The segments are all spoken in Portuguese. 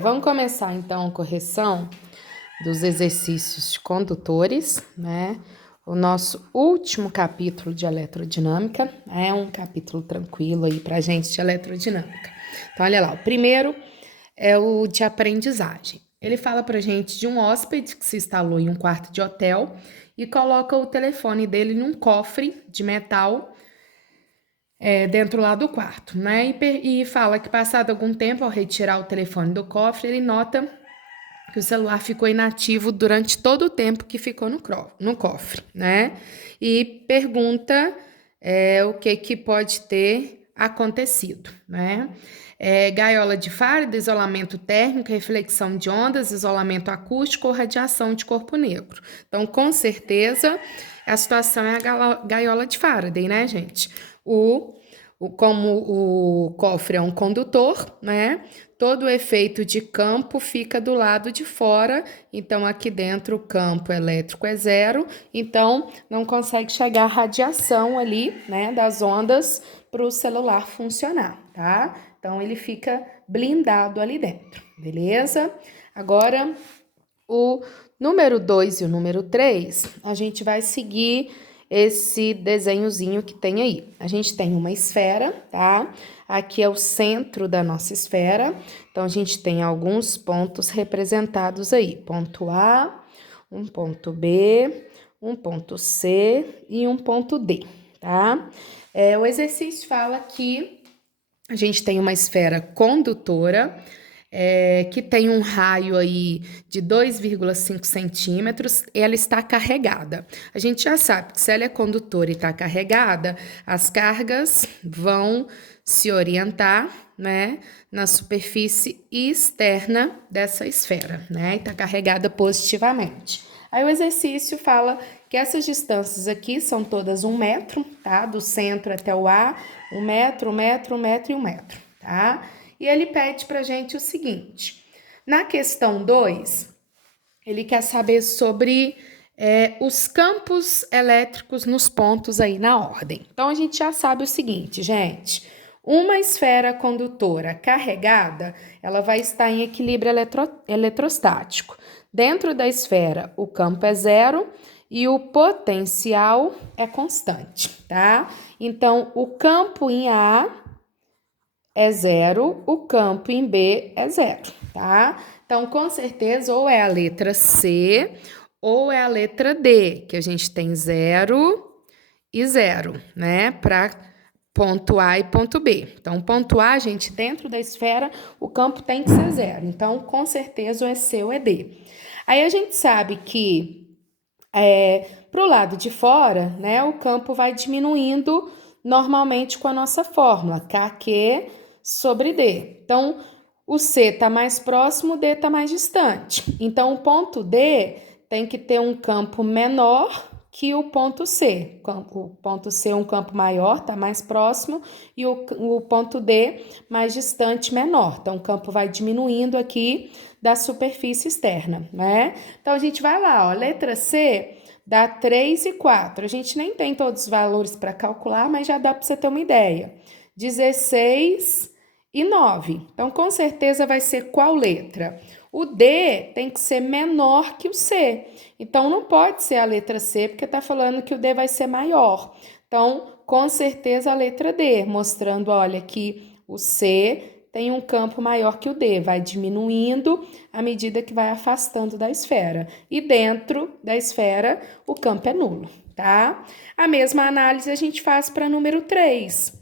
Vamos começar então a correção dos exercícios condutores, né? O nosso último capítulo de eletrodinâmica é um capítulo tranquilo aí pra gente de eletrodinâmica. Então, olha lá, o primeiro é o de aprendizagem. Ele fala pra gente de um hóspede que se instalou em um quarto de hotel e coloca o telefone dele num cofre de metal dentro lá do quarto, né? E fala que passado algum tempo, ao retirar o telefone do cofre, ele nota que o celular ficou inativo durante todo o tempo que ficou no cofre, né? E pergunta o que pode ter acontecido, né? Gaiola de Faraday, isolamento térmico, reflexão de ondas, isolamento acústico ou radiação de corpo negro. Então, com certeza, a situação é a gaiola de Faraday, né, gente? Como o cofre é um condutor, né? Todo o efeito de campo fica do lado de fora, então aqui dentro o campo elétrico é zero, então não consegue chegar a radiação ali, né, das ondas para o celular funcionar, tá? Então ele fica blindado ali dentro, beleza? Agora o número 2 e o número 3, a gente vai seguir esse desenhozinho que tem aí. A gente tem uma esfera, tá? Aqui é o centro da nossa esfera. Então, a gente tem alguns pontos representados aí. Ponto A, um ponto B, um ponto C e um ponto D, tá? O exercício fala que a gente tem uma esfera condutora, que tem um raio aí de 2,5 centímetros, ela está carregada. A gente já sabe que se ela é condutora e está carregada, as cargas vão se orientar, né, na superfície externa dessa esfera, né, e está carregada positivamente. Aí o exercício fala que essas distâncias aqui são todas 1 metro, tá? Do centro até o A, 1 metro, 1 metro, 1 metro e 1 metro, tá? E ele pede pra gente o seguinte, na questão 2, ele quer saber sobre os campos elétricos nos pontos aí na ordem. Então, a gente já sabe o seguinte, gente, uma esfera condutora carregada, ela vai estar em equilíbrio eletrostático. Dentro da esfera, o campo é zero e o potencial é constante, tá? Então, o campo em A é zero, o campo em B é zero, tá? Então, com certeza, ou é a letra C ou é a letra D, que a gente tem zero e zero, né? Para ponto A e ponto B. Então, ponto A, gente, dentro da esfera, o campo tem que ser zero. Então, com certeza, ou é C ou é D. Aí a gente sabe que para o lado de fora, né, o campo vai diminuindo normalmente com a nossa fórmula, KQ sobre D. Então, o C está mais próximo, o D está mais distante. Então, o ponto D tem que ter um campo menor que o ponto C. O ponto C é um campo maior, está mais próximo, e o ponto D mais distante, menor. Então, o campo vai diminuindo aqui da superfície externa, né? Então, a gente vai lá, ó, letra C dá 3 e 4. A gente nem tem todos os valores para calcular, mas já dá para você ter uma ideia. 16 e 9. Então, com certeza vai ser qual letra? O D tem que ser menor que o C. Então, não pode ser a letra C, porque está falando que o D vai ser maior. Então, com certeza a letra D, mostrando, olha, que o C tem um campo maior que o D, vai diminuindo à medida que vai afastando da esfera. E dentro da esfera, o campo é nulo, tá? A mesma análise a gente faz para número 3.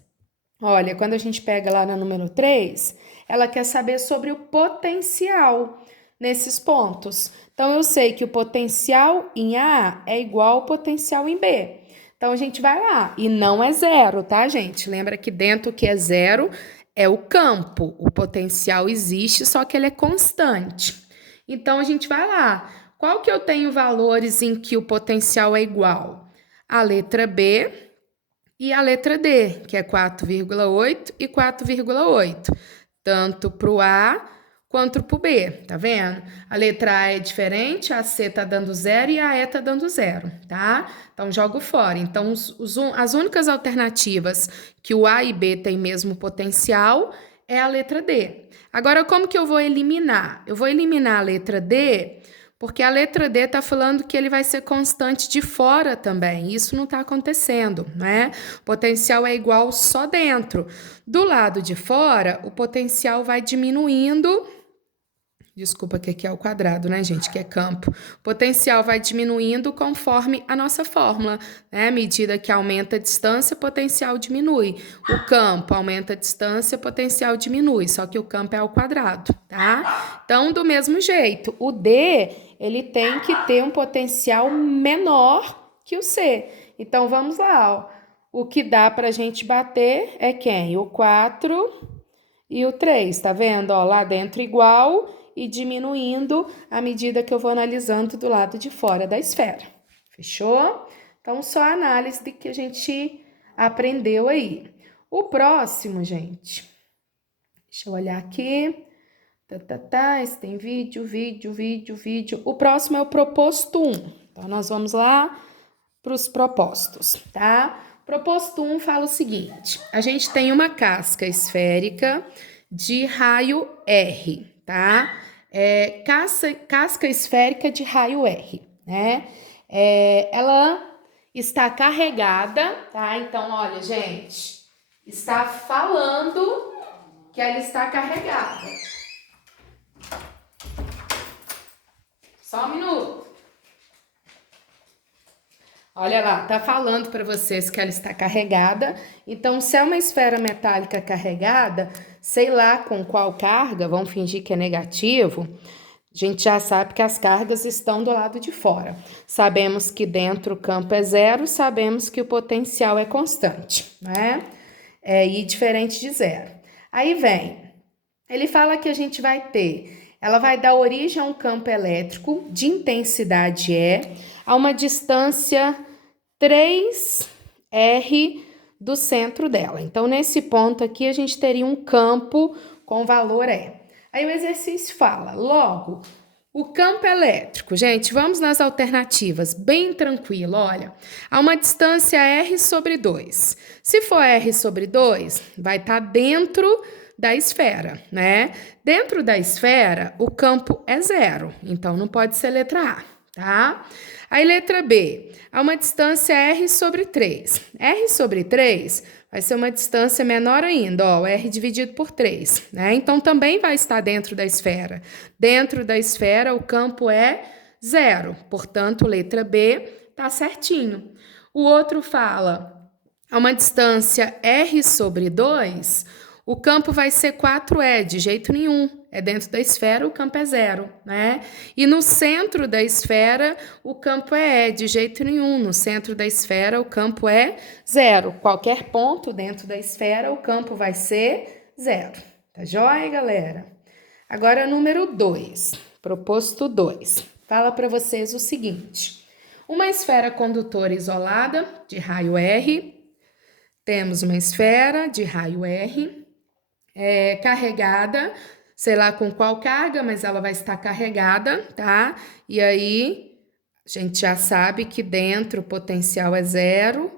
Olha, quando a gente pega lá na número 3, ela quer saber sobre o potencial nesses pontos. Então, eu sei que o potencial em A é igual ao potencial em B. Então, a gente vai lá. E não é zero, tá, gente? Lembra que dentro que é zero é o campo. O potencial existe, só que ele é constante. Então, a gente vai lá. Qual que eu tenho valores em que o potencial é igual? A letra B e a letra D, que é 4,8 e 4,8. Tanto para o A quanto para o B, tá vendo? A letra A é diferente, a C tá dando zero e a E tá dando zero, tá? Então, jogo fora. Então, as únicas alternativas que o A e B têm mesmo potencial é a letra D. Agora, como que eu vou eliminar? Eu vou eliminar a letra D, porque a letra D está falando que ele vai ser constante de fora também. Isso não está acontecendo, né? O potencial é igual só dentro. Do lado de fora, o potencial vai diminuindo. Desculpa que aqui é o quadrado, né, gente? Que é campo. O potencial vai diminuindo conforme a nossa fórmula, né? À medida que aumenta a distância, o potencial diminui. O campo aumenta a distância, o potencial diminui. Só que o campo é ao quadrado, tá? Então, do mesmo jeito, o D, ele tem que ter um potencial menor que o C. Então, vamos lá, ó. O que dá pra gente bater é quem? O 4 e o 3, tá vendo? Ó, lá dentro igual e diminuindo à medida que eu vou analisando do lado de fora da esfera. Fechou? Então, só a análise de que a gente aprendeu aí. O próximo, gente, deixa eu olhar aqui. Esse tem vídeo. O próximo é o proposto 1. Então, nós vamos lá para os propostos, tá? Proposto 1 fala o seguinte: a gente tem uma casca esférica de raio R, tá? Casca esférica de raio R, né? Ela está carregada, tá? Então, olha, gente, está falando que ela está carregada. Só um minuto. Olha lá, tá falando para vocês que ela está carregada. Então, se é uma esfera metálica carregada, sei lá com qual carga, vamos fingir que é negativo, a gente já sabe que as cargas estão do lado de fora. Sabemos que dentro o campo é zero, sabemos que o potencial é constante, né? E diferente de zero. Aí vem, ele fala que a gente vai ter, ela vai dar origem a um campo elétrico de intensidade E, a uma distância 3R do centro dela. Então, nesse ponto aqui, a gente teria um campo com valor E. Aí o exercício fala, logo, o campo elétrico, gente, vamos nas alternativas, bem tranquilo, olha, a uma distância R sobre 2. Se for R sobre 2, vai estar dentro da esfera, né? Dentro da esfera, o campo é zero, então não pode ser letra A, tá? Aí, letra B, a uma distância R sobre 3. R sobre 3 vai ser uma distância menor ainda, ó, R dividido por 3, né? Então, também vai estar dentro da esfera. Dentro da esfera, o campo é zero, portanto, letra B tá certinho. O outro fala, a uma distância R sobre 2, o campo vai ser 4E, de jeito nenhum. É dentro da esfera, o campo é zero, né? E no centro da esfera, o campo é E, de jeito nenhum. No centro da esfera, o campo é zero. Qualquer ponto dentro da esfera, o campo vai ser zero. Tá joia, galera? Agora, número 2, proposto 2. Fala para vocês o seguinte. Uma esfera condutora isolada, de raio R. Temos uma esfera de raio R, carregada, sei lá com qual carga, mas ela vai estar carregada, tá? E aí, a gente já sabe que dentro o potencial é zero,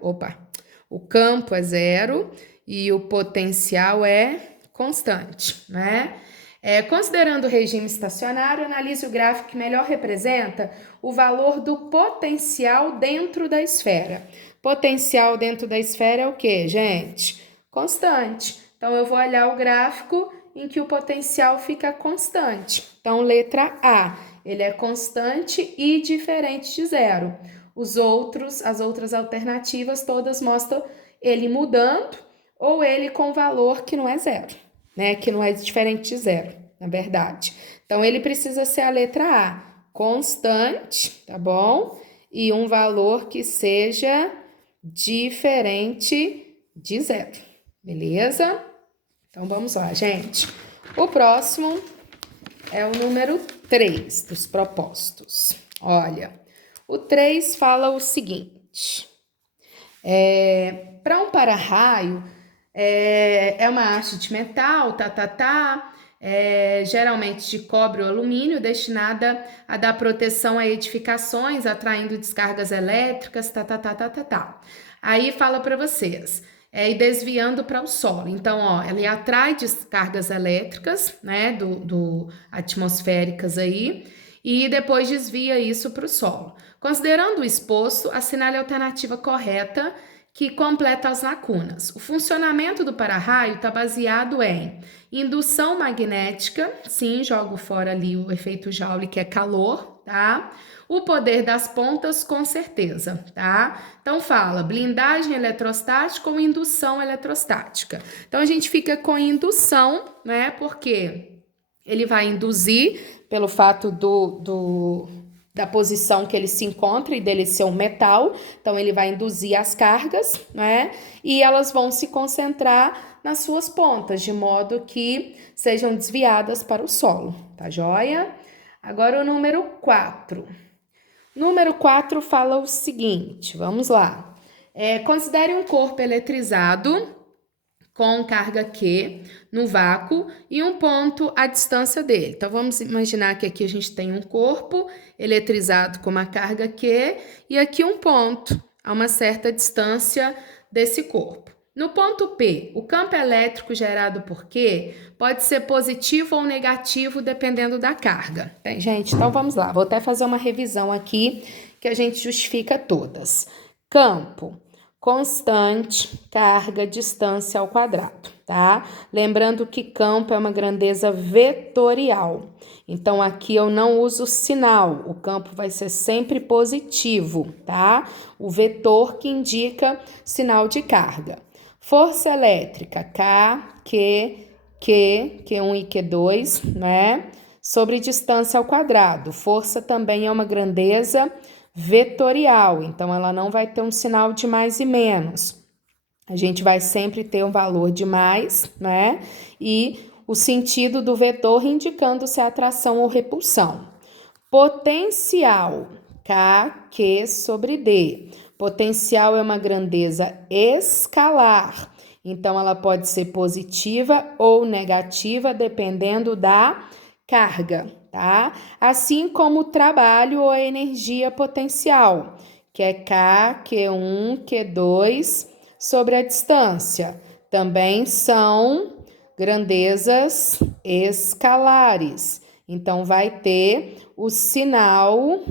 o campo é zero e o potencial é constante, né? Considerando o regime estacionário, analise o gráfico que melhor representa o valor do potencial dentro da esfera. Potencial dentro da esfera é o quê, gente? Constante. Então, eu vou olhar o gráfico em que o potencial fica constante. Então, letra A, ele é constante e diferente de zero. As outras alternativas todas mostram ele mudando ou ele com valor que não é zero, né? Que não é diferente de zero, na verdade. Então, ele precisa ser a letra A, constante, tá bom? E um valor que seja diferente de zero, beleza? Então, vamos lá, gente. O próximo é o número 3 dos propostos. Olha, o 3 fala o seguinte. Para um para-raio, é uma haste de metal, geralmente de cobre ou alumínio, destinada a dar proteção a edificações, atraindo descargas elétricas, Aí fala para vocês, e desviando para o solo. Então, ó, ele atrai descargas elétricas, né, atmosféricas aí, e depois desvia isso para o solo. Considerando o exposto, assinale a alternativa correta que completa as lacunas. O funcionamento do para-raio está baseado em indução magnética, sim, jogo fora ali o efeito Joule, que é calor, tá? O poder das pontas, com certeza, tá? Então fala blindagem eletrostática ou indução eletrostática. Então a gente fica com indução, né? Porque ele vai induzir pelo fato da posição que ele se encontra e dele ser um metal, então ele vai induzir as cargas, né? E elas vão se concentrar nas suas pontas, de modo que sejam desviadas para o solo, tá joia? Agora o número 4. Número 4 fala o seguinte, vamos lá. Considere um corpo eletrizado com carga Q no vácuo e um ponto à distância dele. Então, vamos imaginar que aqui a gente tem um corpo eletrizado com uma carga Q e aqui um ponto a uma certa distância desse corpo. No ponto P, o campo elétrico gerado por Q pode ser positivo ou negativo dependendo da carga. Bem, gente, então vamos lá. Vou até fazer uma revisão aqui que a gente justifica todas. Campo constante, carga, distância ao quadrado, tá? Lembrando que campo é uma grandeza vetorial. Então, aqui eu não uso sinal, o campo vai ser sempre positivo, tá? O vetor que indica sinal de carga. Força elétrica, K, Q1 e Q2, né? Sobre distância ao quadrado. Força também é uma grandeza vetorial, então ela não vai ter um sinal de mais e menos. A gente vai sempre ter um valor de mais, né? E o sentido do vetor indicando se é atração ou repulsão. Potencial, K, Q sobre D. Potencial é uma grandeza escalar, então ela pode ser positiva ou negativa dependendo da carga, tá? Assim como o trabalho ou a energia potencial, que é K, Q1, Q2 sobre a distância. Também são grandezas escalares. Então, vai ter o sinal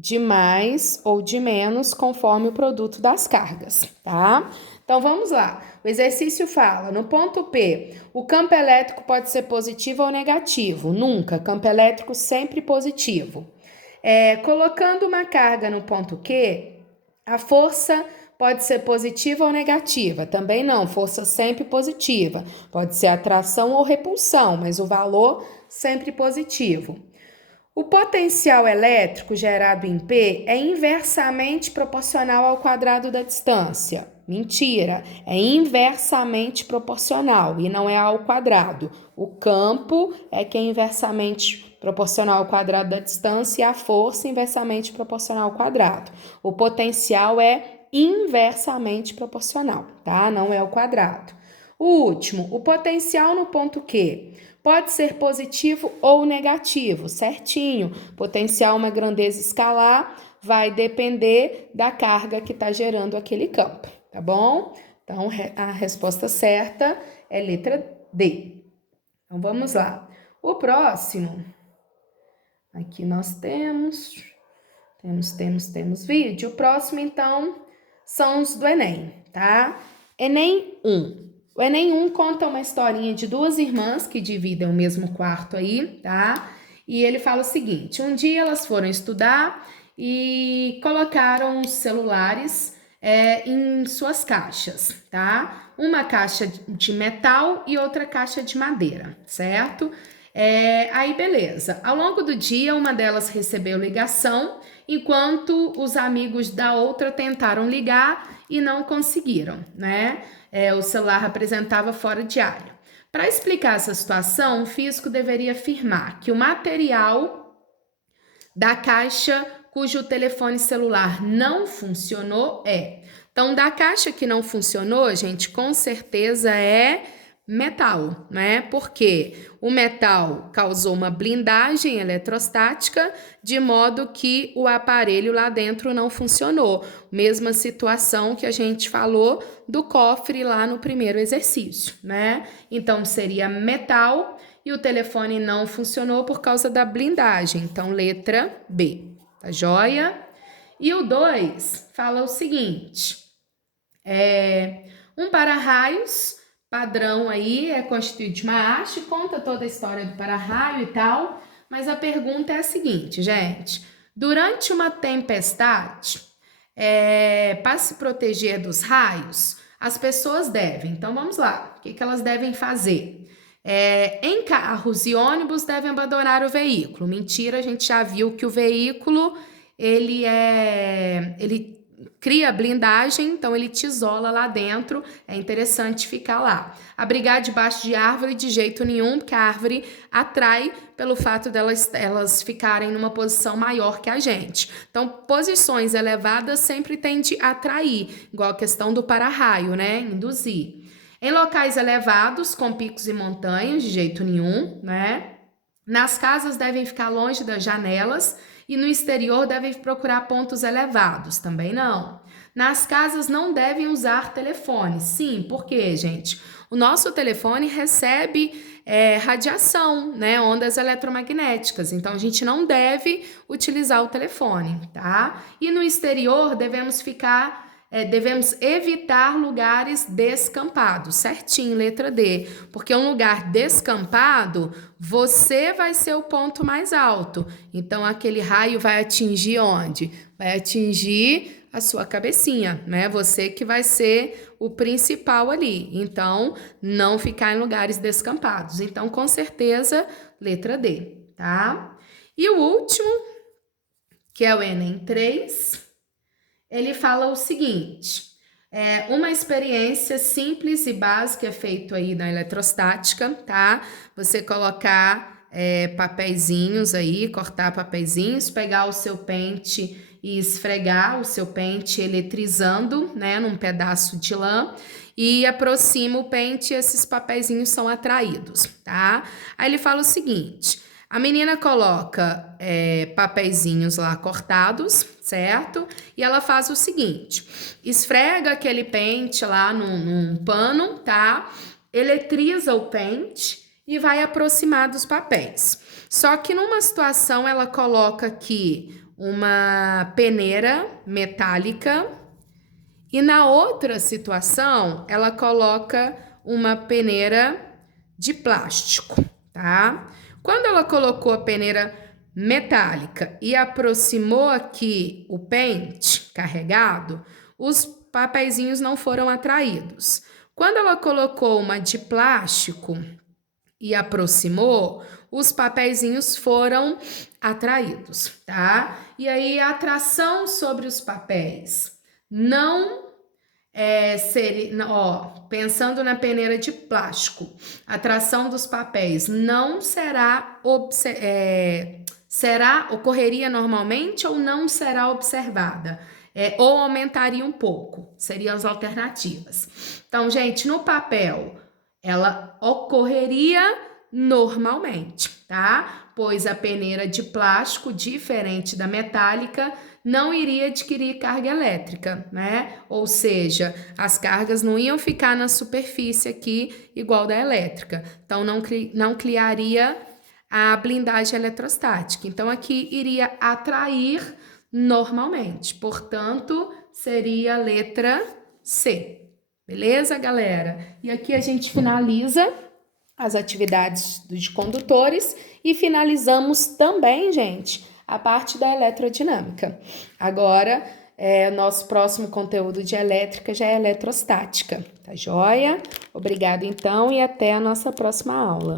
de mais ou de menos conforme o produto das cargas, tá? Então, vamos lá. O exercício fala, no ponto P, o campo elétrico pode ser positivo ou negativo? Nunca. Campo elétrico sempre positivo. Colocando uma carga no ponto Q, a força pode ser positiva ou negativa? Também não. Força sempre positiva. Pode ser atração ou repulsão, mas o valor sempre positivo. O potencial elétrico gerado em P é inversamente proporcional ao quadrado da distância. Mentira, é inversamente proporcional e não é ao quadrado. O campo é que é inversamente proporcional ao quadrado da distância e a força inversamente proporcional ao quadrado. O potencial é inversamente proporcional, tá? Não é ao quadrado. O último, o potencial no ponto Q pode ser positivo ou negativo, certinho. Potencial uma grandeza escalar, vai depender da carga que está gerando aquele campo, tá bom? Então, a resposta certa é letra D. Então, vamos lá. O próximo, aqui nós temos vídeo. O próximo, então, são os do Enem, tá? Enem 1. O Enem 1 conta uma historinha de duas irmãs que dividem o mesmo quarto aí, tá? E ele fala o seguinte, um dia elas foram estudar e colocaram os celulares em suas caixas, tá? Uma caixa de metal e outra caixa de madeira, certo? Aí, beleza. Ao longo do dia, uma delas recebeu ligação, enquanto os amigos da outra tentaram ligar e não conseguiram, né? O celular apresentava fora de área. Para explicar essa situação, o físico deveria afirmar que o material da caixa cujo telefone celular não funcionou Então, da caixa que não funcionou, gente, com certeza é metal, né? Porque o metal causou uma blindagem eletrostática, de modo que o aparelho lá dentro não funcionou. Mesma situação que a gente falou do cofre lá no primeiro exercício, né? Então seria metal e o telefone não funcionou por causa da blindagem. Então, letra B, tá joia? E o 2 fala o seguinte: um para-raios padrão aí é constituído de uma haste, conta toda a história do para-raio e tal, mas a pergunta é a seguinte, gente: durante uma tempestade, para se proteger dos raios, as pessoas devem, então vamos lá, o que que elas devem fazer? Em carros e ônibus devem abandonar o veículo. Mentira, a gente já viu que o veículo ele cria blindagem, então ele te isola lá dentro, é interessante ficar lá. Abrigar debaixo de árvore de jeito nenhum, porque a árvore atrai pelo fato delas ficarem numa posição maior que a gente. Então, posições elevadas sempre tende a atrair, igual a questão do para-raio, né? Induzir. Em locais elevados, com picos e montanhas, de jeito nenhum, né? Nas casas devem ficar longe das janelas e no exterior devem procurar pontos elevados, também não. Nas casas não devem usar telefone. Sim, por quê, gente? O nosso telefone recebe radiação, né? Ondas eletromagnéticas. Então, a gente não deve utilizar o telefone, tá? E no exterior devemos evitar lugares descampados, certinho, letra D, porque um lugar descampado, você vai ser o ponto mais alto, então aquele raio vai atingir onde? Vai atingir a sua cabecinha, né? Você que vai ser o principal ali, então não ficar em lugares descampados, então com certeza, letra D, tá? E o último, que é o Enem 3, ele fala o seguinte: uma experiência simples e básica é feito aí na eletrostática, tá? Você colocar papeizinhos aí, cortar papeizinhos, pegar o seu pente e esfregar o seu pente eletrizando, né, num pedaço de lã, e aproxima o pente e esses papeizinhos são atraídos, tá? Aí ele fala o seguinte: a menina coloca papeizinhos lá cortados, certo? E ela faz o seguinte: esfrega aquele pente lá num pano, tá? Eletriza o pente e vai aproximar dos papéis. Só que numa situação ela coloca aqui uma peneira metálica e na outra situação ela coloca uma peneira de plástico, tá? Quando ela colocou a peneira metálica e aproximou aqui o pente carregado, os papeizinhos não foram atraídos. Quando ela colocou uma de plástico e aproximou, os papeizinhos foram atraídos, tá? E aí a atração sobre os papéis não pensando na peneira de plástico, a atração dos papéis não ocorreria normalmente ou não será observada? Ou aumentaria um pouco, seriam as alternativas. Então, gente, no papel, ela ocorreria normalmente, tá? Pois a peneira de plástico, diferente da metálica, não iria adquirir carga elétrica, né? Ou seja, as cargas não iam ficar na superfície aqui igual da elétrica. Então, não criaria a blindagem eletrostática. Então, aqui iria atrair normalmente. Portanto, seria a letra C. Beleza, galera? E aqui a gente finaliza as atividades de condutores e finalizamos também, gente, a parte da eletrodinâmica. Agora, nosso próximo conteúdo de elétrica já é eletrostática, tá joia? Obrigado, então, e até a nossa próxima aula.